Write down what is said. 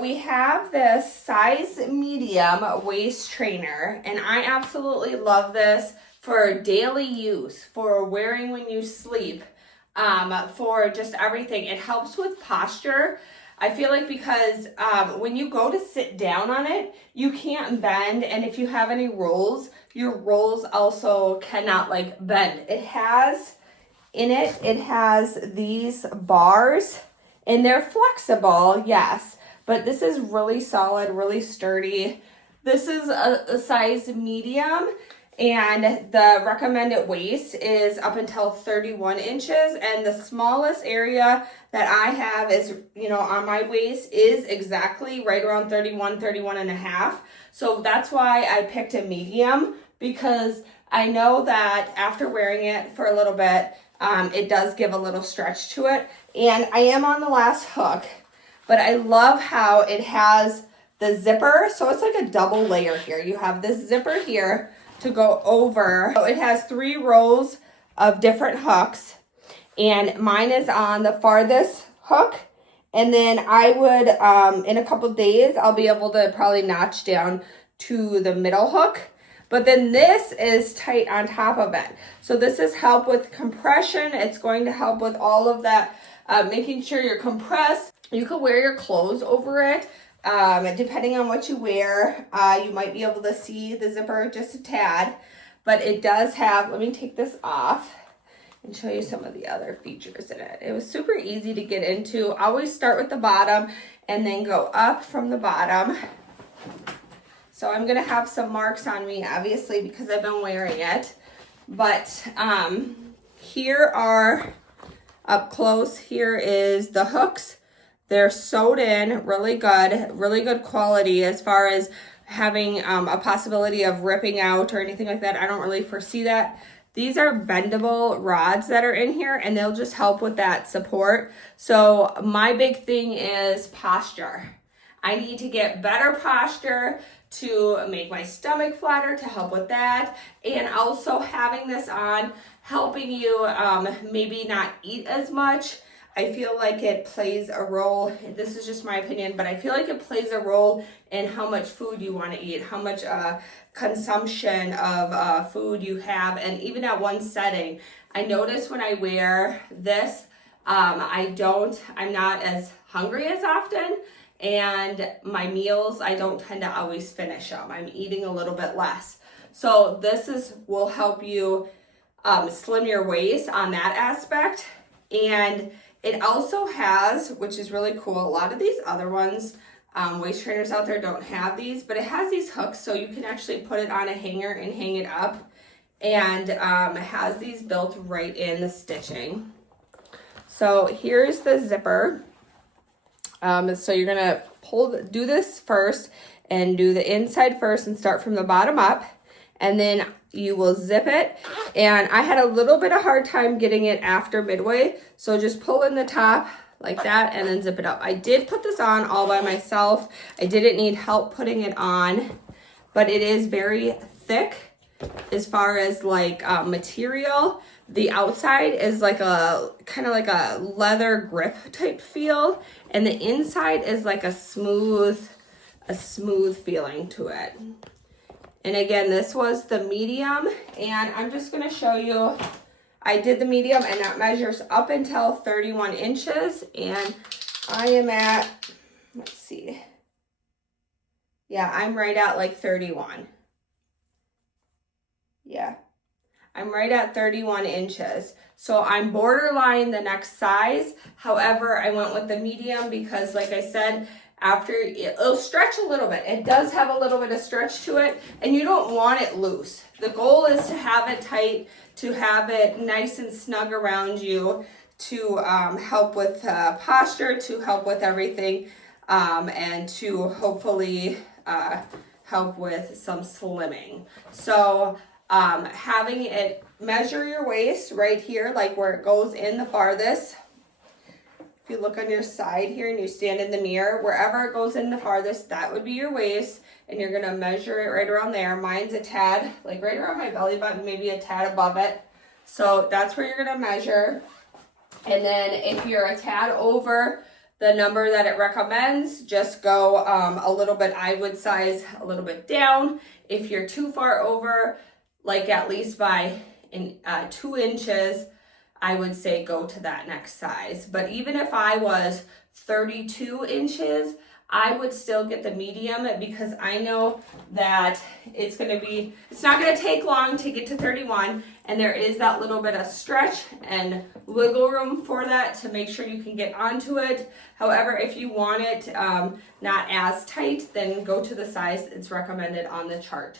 We have this size medium waist trainer, and I absolutely love this for daily use, for wearing when you sleep, for just everything. It helps with posture. I feel like because when you go to sit down on it, you can't bend, and if you have any rolls, your rolls also cannot like bend. It has these bars, and they're flexible, yes, but this is really solid, really sturdy. This is a size medium, and the recommended waist is up until 31 inches, and the smallest area that I have is, on my waist is exactly right around 31 and a half. So that's why I picked a medium, because I know that after wearing it for a little bit, it does give a little stretch to it. And I am on the last hook, but I love how it has the zipper. So it's like a double layer here. You have this zipper here to go over. So it has 3 rows of different hooks, and mine is on the farthest hook. And then I would, in a couple days, I'll be able to probably notch down to the middle hook. But then this is tight on top of it. So this is help with compression. It's going to help with all of that, making sure you're compressed. You can wear your clothes over it. Depending on what you wear, you might be able to see the zipper just a tad. But it does have, let me take this off and show you some of the other features in it. It was super easy to get into. Always start with the bottom and then go up from the bottom. So I'm gonna have some marks on me, obviously, because I've been wearing it. But here are, up close, here is the hooks. They're sewed in, really good quality as far as having a possibility of ripping out or anything like that. I don't really foresee that. These are bendable rods that are in here, and they'll just help with that support. So my big thing is posture. I need to get better posture to make my stomach flatter, to help with that. And also having this on, helping you maybe not eat as much. I feel like it plays a role, this is just my opinion, but I feel like it plays a role in how much food you want to eat, how much consumption of food you have. And even at one setting, I notice when I wear this, I'm not as hungry as often. And my meals, I don't tend to always finish them. I'm eating a little bit less. So this will help you slim your waist on that aspect. And it also has, which is really cool, a lot of these other ones, waist trainers out there don't have these, but it has these hooks so you can actually put it on a hanger and hang it up. And it has these built right in the stitching. So here's the zipper. So you're gonna do this first and do the inside first and start from the bottom up, and then you will zip it. And I had a little bit of hard time getting it after midway, so just pull in the top like that and then zip it up. I did put this on all by myself. I didn't need help putting it on, but it is very thick as far as like material. The outside is like a kind of like a leather grip type feel, and the inside is like a smooth feeling to it. And again, this was the medium, and I'm just going to show you, I did the medium, and that measures up until 31 inches, and I am at, let's see, yeah, I'm right at like 31. Yeah, I'm right at 31 inches. So I'm borderline the next size. However, I went with the medium because, like I said, after it'll stretch a little bit. It does have a little bit of stretch to it, and you don't want it loose. The goal is to have it tight, to have it nice and snug around you, to help with posture, to help with everything, and to hopefully help with some slimming. So having it measure your waist right here, like where it goes in the farthest. If you look on your side here and you stand in the mirror, wherever it goes in the farthest, that would be your waist, and you're gonna measure it right around there. Mine's a tad, like right around my belly button, maybe a tad above it. So that's where you're gonna measure. And then if you're a tad over the number that it recommends, just go a little bit, I would size a little bit down. If you're too far over, like at least by 2 inches, I would say go to that next size. But even if I was 32 inches, I would still get the medium because I know that it's not gonna take long to get to 31, and there is that little bit of stretch and wiggle room for that to make sure you can get onto it. However, if you want it not as tight, then go to the size it's recommended on the chart.